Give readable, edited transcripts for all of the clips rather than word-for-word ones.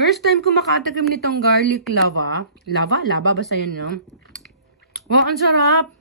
First time ko makatikim nitong garlic lava. Lava? Basta yan, no? Wow, ang sarap!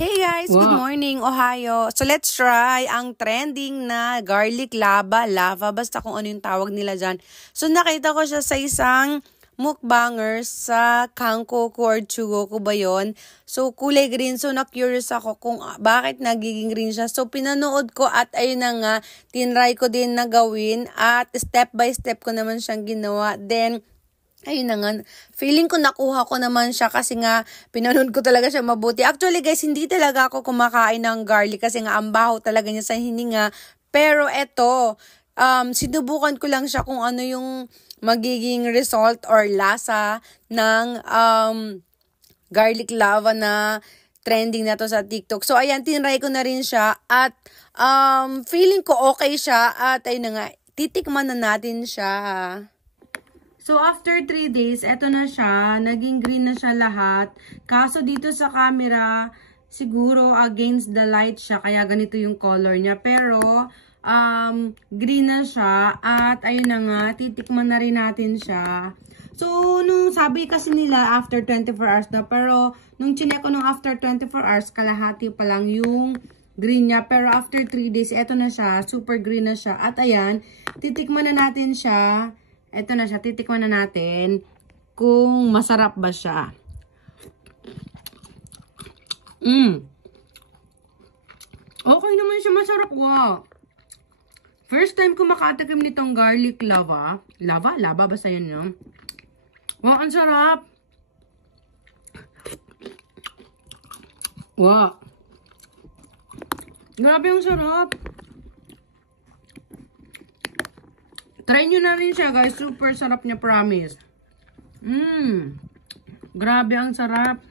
Hey guys, good morning, Ohio. So let's try ang trending na garlic lava, basta kung ano yung tawag nila dyan. So nakita ko siya sa isang mukbanger sa Kangkok or Chugoku ba yun? So kulay green, so na-curious ako kung bakit nagiging green siya. So pinanood ko at ayun na nga, tinry ko din na gawin at step by step ko naman siyang ginawa. Then, ayun na nga, feeling ko nakuha ko naman siya kasi nga pinanood ko talaga siya mabuti. Actually guys, hindi talaga ako kumakain ng garlic kasi nga ang baho talaga niya sa hininga. Pero eto, sinubukan ko lang siya kung ano yung magiging result or lasa ng garlic lava na trending na to sa TikTok. So ayan, tinry ko na rin siya at feeling ko okay siya at ayun na nga, titikman na natin siya. So, after 3 days, eto na siya. Naging green na siya lahat. Kaso dito sa camera, siguro against the light siya. Kaya ganito yung color niya. Pero, green na siya. At, ayun na nga, titikman na rin natin siya. So, nung sabi kasi nila after 24 hours na. Pero, nung chinek ko nung after 24 hours, kalahati pa lang yung green niya. Pero, after 3 days, eto na siya. Super green na siya. At, ayan, titikman na natin siya. Ito na siya. Titikman na natin kung masarap ba siya. Okay naman siya. Masarap. Wow. First time ko makatikim nitong garlic lava. Lava? Basta yan, no? Wow, ang sarap. Wow. Grabe yung sarap. Try nyo na rin siya, guys. Super sarap niya, promise. Grabe ang sarap.